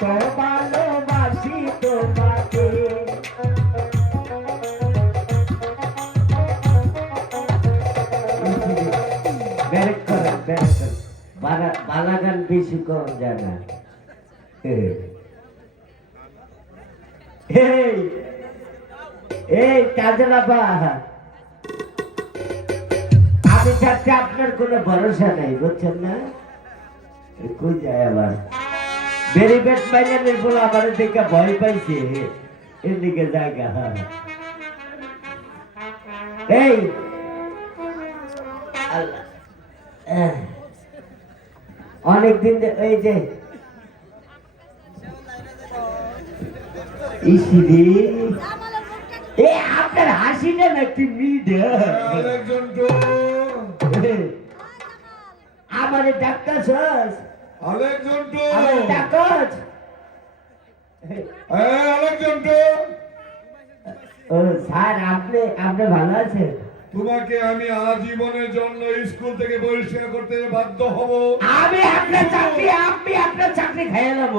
কত ভালোবাসি তোমাকে। বালাগান বেশি কম জানা। এই কাজলাবা, আমি চাচ্ছি আপনার কোনো ভরসা নাই, বুঝছেন না? কই যায় আবার বেরিবেট বাইনের বলে আমার দেখে ভয় পাইছে, এর দিকে জায়গা। এই অনেকদিন এই যে আপনার হাসিটা নাকি আমার ডাক্তার স্যার আপনি ভালো আছেন? তোমাকে আমি আজীবনের জন্য স্কুল থেকে বহিষ্কার করতে বাধ্য হব। আমি আপনার চাকরি খাইলাম।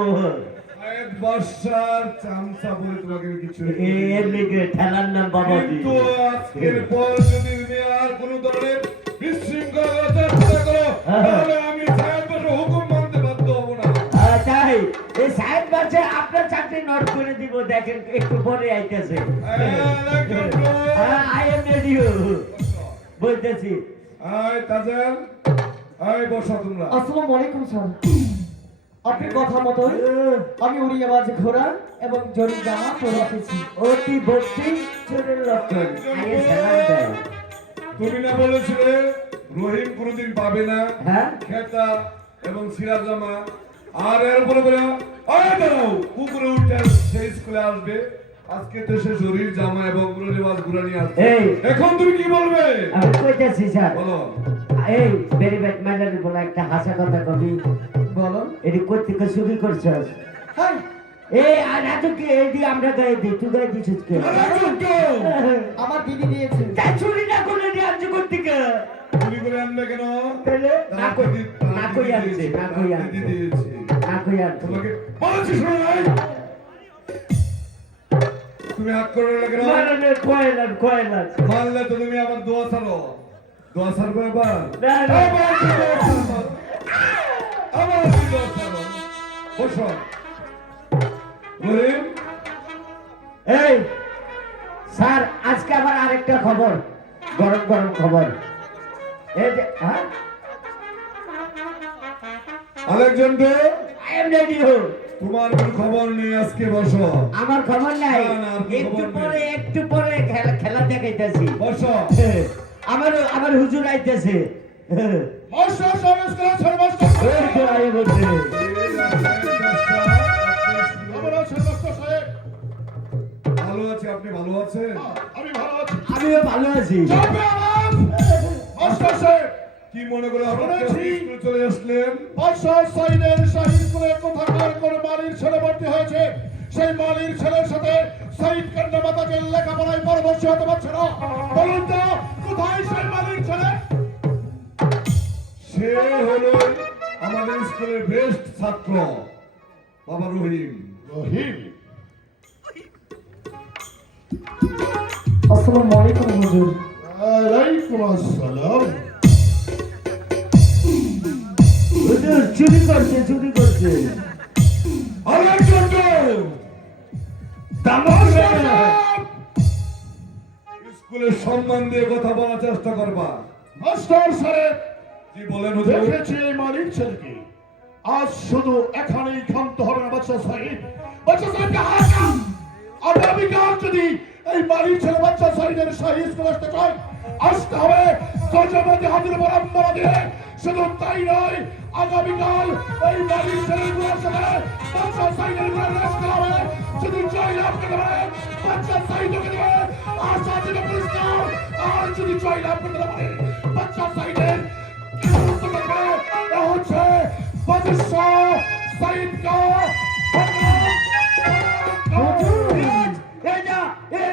ঠেলার নাম বাবা। কিন্তু আজকের পর যদি তুমি আর কোন ধরনের বিশৃঙ্খলা চেষ্টা করো তাহলে আমি সাহেবের হুকুম মানতে বাধ্য হব না। তাই এই সাহেব বলছে আপনার চাকরি নট করে দিব। দেখেন একটু পরে আইতেছে। আই এম রেডি বলতেছি। আয় কাজল, আয় বসো তোমরা। আসসালামু আলাইকুম স্যার। আপনি কথা মতো আমি উড়িয়ে বাজে ঘোড়া এবং জরি জামা পরে এসেছি। অতি ভক্তি চোরের লক্ষণ। আগে সালাম দেয়। তুমি না বলেছিলে রহিম কোনোদিন পাবে না হ্যাঁ খেতা এবং সিরাজ জামা, আর এর উপরে বলে আয় দাঁড়াও কুকুরে উঠে সেই স্কুলে আসবে। আজকে তো সে জরির জামা এবং রেওয়াজ ঘুরা নিয়ে আসছে। এখন তুমি কি বলবে? আমি কইতেছি স্যার। বলো। এই ভেরি ব্যাড ম্যানার বলে একটা হাসা কথা কবি। বলো। এটি কই থেকে চুরি করছস? হ্যাঁ। এই আর এতকে এই দি আমরা গায়ে দিই, তুই গায়ে দিছিস কে? আমার দিদি দিয়েছে। তা চুরি না করলে দি আজ করতে কে? চুরি করে আনবে কেন? তাহলে না কই আনছে, তোমাকে বলেছি শোনো নাই। তুমি হাত করে কেন? মারলে কয়লার মারলে তো তুমি আবার দোয়া ছাড়ো। দোয়া ছাড়বো এবার? না আবার দোয়া ছাড়ো। বসো। রহিম, এই স্যার আজকে আবার আরেকটা খবর, গরম গরম খবর। এই যে হ্যাঁ আলেকজান্ডার, আই এম রেডি। তোমার কোন খবর নেই, আজকে বসো। আমার খবর নাই, না, একটু পরে খেলা দেখাইতেছি। বসো। আমার হুজুর আইতেছে। বসো সমাজকরা সর্বস্ব। এই তো আয় বলছে। ভালো আছে, আপনি ভালো আছেন? আমি ভালো আছি। আমিও ভালো আছি। কি মনে করে স্কুলে চলে আসলেন? কোথাকার কোন মালির ছেলে ভর্তি হয়েছে, সেই মালির ছেলের সাথে সাইদ কান্না মাতাকে লেখাপড়ায় পরামর্শ হতে পারছে না। বলুন তো কোথায় সেই মালির ছেলে? সে হলো আমাদের স্কুলের বেস্ট ছাত্র বাবা রহিম। রহিম, আসসালামু আলাইকুম হুজুর। ওয়ালাইকুম আসসালাম। হুজুর চুরি করছে। স্কুলের সম্মান দিয়ে কথা বলার চেষ্টা করবা। মাস্টার সাহেব, কি বলেন? দেখেছি এই মালির ছেলেকে। আজ শুধু এখানেই ক্ষান্ত হবে না বাচ্চা সাহেব। আগামীকাল যদি এই মালির ছেলে বাচ্চা সাহেবের শাহী স্কুল আসতে চায়, আসতে হবে গজপতি হাজির পরম্পরা দিয়ে। শুধু তাই নয়, আগামীকাল এই মালির ছেলেগুলোর সাথে বাচ্চা সাহেবের আসতে হবে। যদি জয় লাভ করতে পারে বাচ্চা সাহেবকে দেবে আশা দিল পুরস্কার। আর যদি জয় লাভ করতে পারে বাচ্চা সাহেবের হচ্ছে বাদশাহ সাইদ কা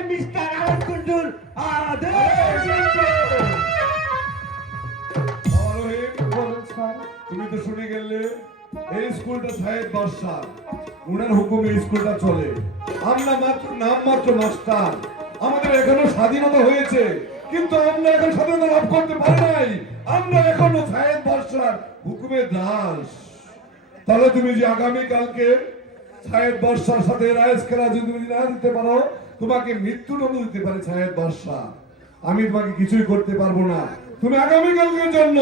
মিস্টার আলাকুন্ডুর তুমি তো শুনে গেলে এই স্কুল স্কুলটা সাহেব বাদশাহ, উনার হুকুমে স্কুলটা চলে। আমরা মাত্র নামমাত্র মাস্টার। আমাদের এখনো স্বাধীনতা হয়েছে, কিন্তু আমরা এখন স্বাধীনতা লাভ করতে পারি নাই। আমরা এখনো সাহেব বাদশার হুকুমের দাস। তাহলে তুমি যে আগামীকালকে সাহেব বাদশার সাথে রাইস খেলা যদি তুমি না দিতে পারো, তোমাকে মৃত্যুদণ্ড দিতে পারে সাহেব বাদশাহ। আমি তোমাকে কিছুই করতে পারবো না। তুমি আগামীকালকের জন্য